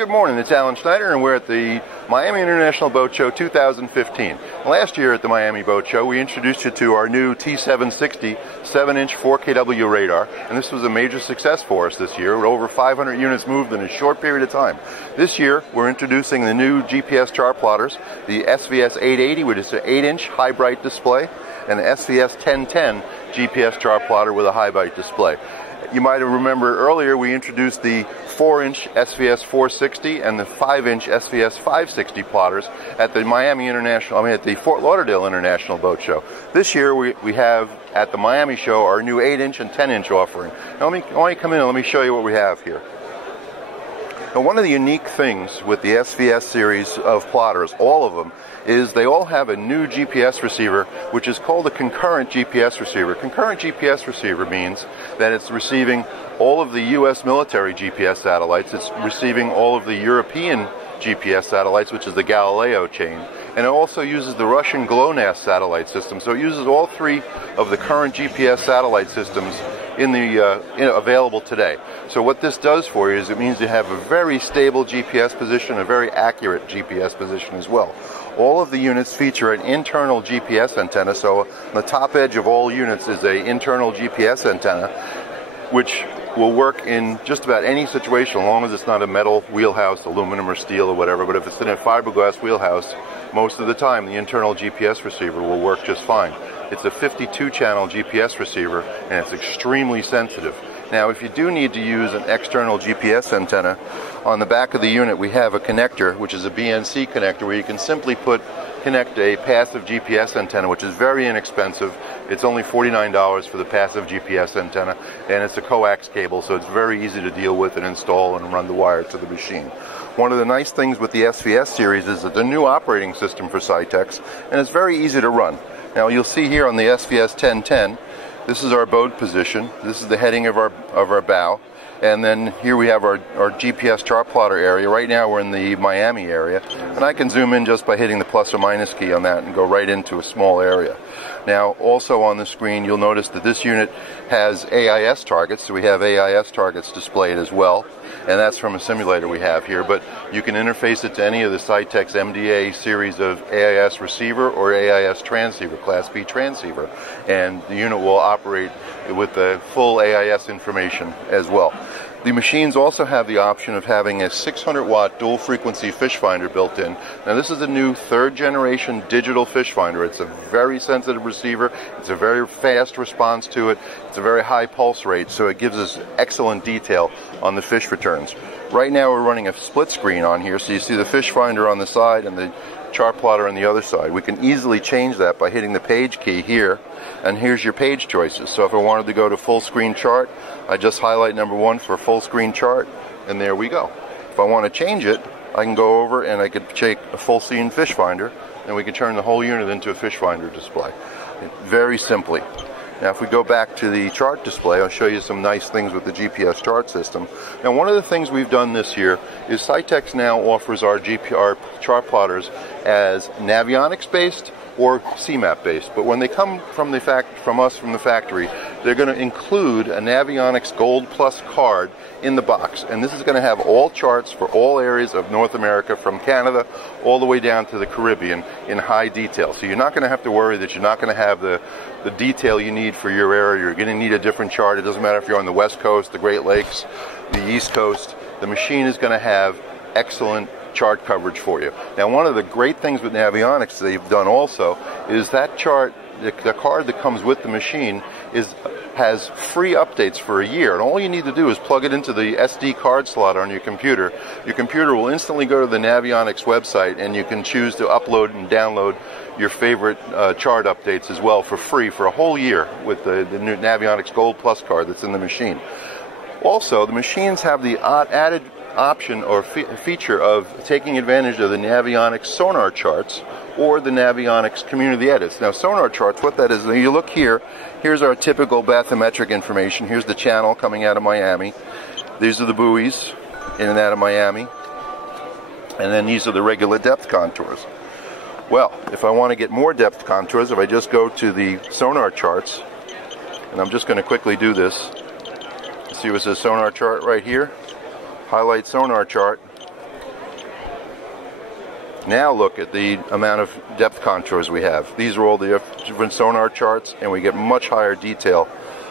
Good morning, it's Alan Schneider and we're at the Miami International Boat Show 2015. Last year at the Miami Boat Show we introduced you to our new T760 7-inch 4kW radar, and this was a major success for us this year with over 500 units moved in a short period of time. This year we're introducing the new GPS chart plotters, the SVS 880, which is an 8-inch high bright display, and the SVS 1010 GPS chart plotter with a high bright display. You might have remembered earlier we introduced the 4-inch SVS 460 and the 5-inch SVS 560 plotters at the at the Fort Lauderdale International Boat Show. This year we have at the Miami show our new 8-inch and 10-inch offering. Now let me come in and let me show you what we have here. Now, one of the unique things with the SVS series of plotters, all of them, is they all have a new GPS receiver, which is called a concurrent GPS receiver. Concurrent GPS receiver means that it's receiving all of the U.S. military GPS satellites, it's receiving all of the European GPS satellites, which is the Galileo chain, and it also uses the Russian GLONASS satellite system. So it uses all three of the current GPS satellite systems available today. So what this does for you is it means you have a very stable GPS position, a very accurate GPS position as well. All of the units feature an internal GPS antenna, so on the top edge of all units is an internal GPS antenna, which will work in just about any situation as long as it's not a metal wheelhouse, aluminum or steel or whatever. But if it's in a fiberglass wheelhouse, most of the time the internal GPS receiver will work just fine. It's a 52-channel GPS receiver and it's extremely sensitive. Now, if you do need to use an external GPS antenna, on the back of the unit we have a connector, which is a BNC connector, where you can simply connect a passive GPS antenna, which is very inexpensive. It's only $49 for the passive GPS antenna, and it's a coax cable, so it's very easy to deal with and install and run the wire to the machine. One of the nice things with the SVS series is that the new operating system for SI-TEX, and it's very easy to run. Now, you'll see here on the SVS 1010, this is our boat position, this is the heading of our bow, and then here we have our GPS chart plotter area. Right now we're in the Miami area, and I can zoom in just by hitting the plus or minus key on that and go right into a small area. Now, also on the screen you'll notice that this unit has AIS targets, so we have AIS targets displayed as well, and that's from a simulator we have here, but you can interface it to any of the SI-TEX MDA series of AIS receiver or AIS transceiver, Class B transceiver, and the unit will operate with the full AIS information as well. The machines also have the option of having a 600-watt dual-frequency fish finder built in. Now, this is a new third-generation digital fish finder. It's a very sensitive receiver. It's a very fast response to it. It's a very high pulse rate, so it gives us excellent detail on the fish returns. Right now, we're running a split screen on here, so you see the fish finder on the side and the chart plotter on the other side. We can easily change that by hitting the page key here, and here's your page choices. So if I wanted to go to full screen chart, I just highlight number 1 for full screen chart, and there we go. If I want to change it, I can go over and I could take a full scene fish finder, and we can turn the whole unit into a fish finder display. Very simply. Now, if we go back to the chart display, I'll show you some nice things with the GPS chart system. Now, one of the things we've done this year is SI-TEX now offers our chart plotters as Navionics-based or CMAP-based. But when they come from us from the factory, they're going to include a Navionics Gold Plus card in the box. And this is going to have all charts for all areas of North America, from Canada all the way down to the Caribbean, in high detail. So you're not going to have to worry that you're not going to have the detail you need for your area. You're going to need a different chart. It doesn't matter if you're on the West Coast, the Great Lakes, the East Coast. The machine is going to have excellent chart coverage for you. Now, one of the great things with Navionics they've done also is that chart, the card that comes with the machine has free updates for a year, and all you need to do is plug it into the SD card slot on your computer. Your computer will instantly go to the Navionics website, and you can choose to upload and download your favorite chart updates as well for free for a whole year with the new Navionics Gold Plus card that's in the machine. Also, the machines have the added option or feature of taking advantage of the Navionics sonar charts or the Navionics community edits. Now, sonar charts, what that is, you look here, here's our typical bathymetric information. Here's the channel coming out of Miami. These are the buoys in and out of Miami. And then these are the regular depth contours. Well, if I want to get more depth contours, if I just go to the sonar charts, and I'm just going to quickly do this. See what says sonar chart right here? Highlight sonar chart, Now look at the amount of depth contours we have. These are all the different sonar charts, and we get much higher detail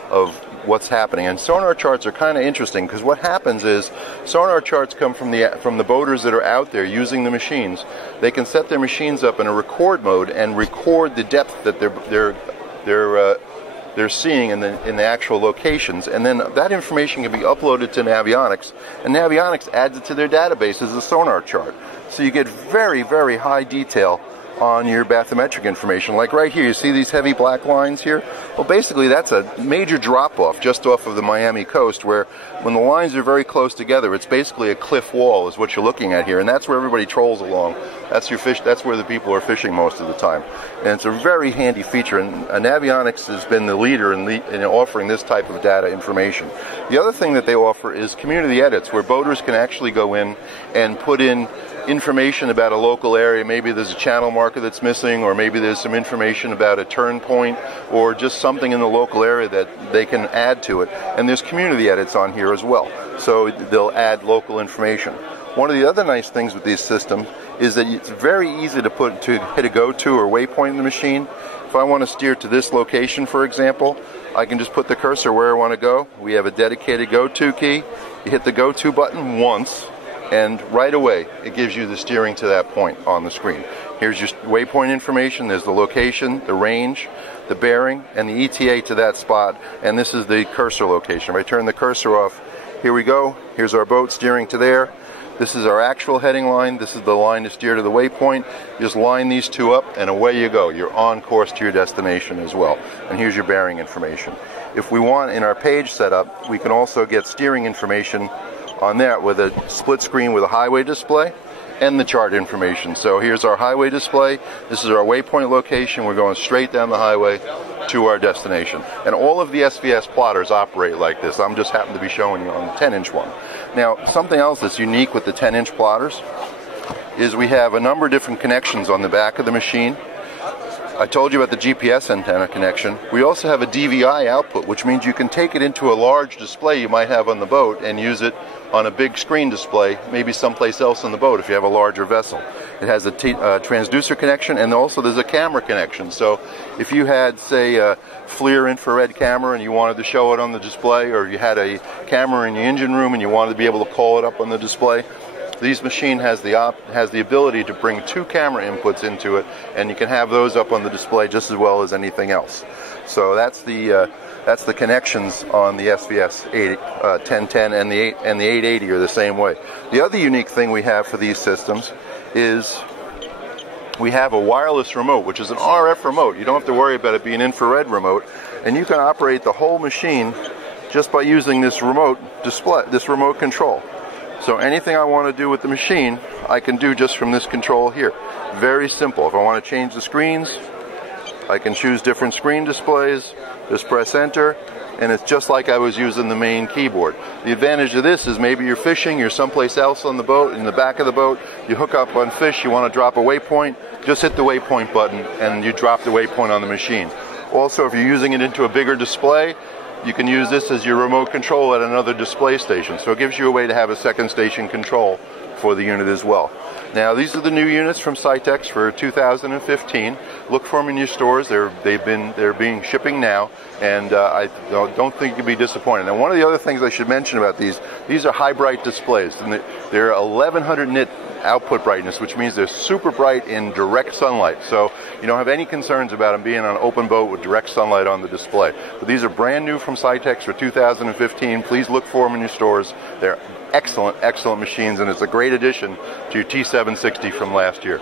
of what's happening. And sonar charts are kind of interesting because what happens is sonar charts come from the boaters that are out there using the machines. They can set their machines up in a record mode and record the depth that they're seeing in the actual locations, and then that information can be uploaded to Navionics, and Navionics adds it to their database as a sonar chart. So you get very, very high detail on your bathymetric information. Like right here, you see these heavy black lines here? Well, basically that's a major drop-off just off of the Miami coast, where when the lines are very close together, it's basically a cliff wall is what you're looking at here, and that's where everybody trolls along. That's your fish. That's where the people are fishing most of the time, and it's a very handy feature. And Navionics has been the leader in offering this type of data information. The other thing that they offer is community edits, where boaters can actually go in and put in information about a local area. Maybe there's a channel marker that's missing, or maybe there's some information about a turn point, or just something in the local area that they can add to it. And there's community edits on here as well, so they'll add local information. One of the other nice things with these systems is that it's very easy to hit a go-to or waypoint in the machine. If I want to steer to this location, for example, I can just put the cursor where I want to go. We have a dedicated go-to key. You hit the go-to button once, and right away it gives you the steering to that point on the screen. Here's your waypoint information. There's the location, the range, the bearing, and the ETA to that spot, and this is the cursor location. If I turn the cursor off, here we go. Here's our boat steering to there. This is our actual heading line. This is the line to steer to the waypoint. Just line these two up, and away you go. You're on course to your destination as well. And here's your bearing information. If we want, in our page setup, we can also get steering information on that with a split screen with a highway display and the chart information. So here's our highway display. This is our waypoint location. We're going straight down the highway to our destination. And all of the SVS plotters operate like this. I'm just happen to be showing you on the 10-inch one. Now, something else that's unique with the 10-inch plotters is we have a number of different connections on the back of the machine. I told you about the GPS antenna connection. We also have a DVI output, which means you can take it into a large display you might have on the boat and use it on a big screen display, maybe someplace else on the boat if you have a larger vessel. It has a transducer connection, and also there's a camera connection. So if you had, say, a FLIR infrared camera and you wanted to show it on the display, or you had a camera in your engine room and you wanted to be able to call it up on the display, this machine has the ability to bring two camera inputs into it, and you can have those up on the display just as well as anything else. So that's the connections on the SVS 1010, and the 880 are the same way. The other unique thing we have for these systems is we have a wireless remote, which is an RF remote. You don't have to worry about it being an infrared remote, and you can operate the whole machine just by using this remote display, this remote control. So anything I want to do with the machine, I can do just from this control here. Very simple. If I want to change the screens, I can choose different screen displays, just press enter, and it's just like I was using the main keyboard. The advantage of this is maybe you're fishing, you're someplace else on the boat, in the back of the boat, you hook up on fish, you want to drop a waypoint, just hit the waypoint button and you drop the waypoint on the machine. Also, if you're using it into a bigger display, you can use this as your remote control at another display station. So it gives you a way to have a second station control for the unit as well. Now, these are the new units from SI-TEX for 2015. Look for them in your stores. They're being shipping now, and I don't think you'll be disappointed. Now, one of the other things I should mention about these are high bright displays, and they're 1100 nit output brightness, which means they're super bright in direct sunlight. So you don't have any concerns about them being on an open boat with direct sunlight on the display. But these are brand new from SI-TEX for 2015. Please look for them in your stores. They're excellent, excellent machines, and it's a great addition to your T760 from last year.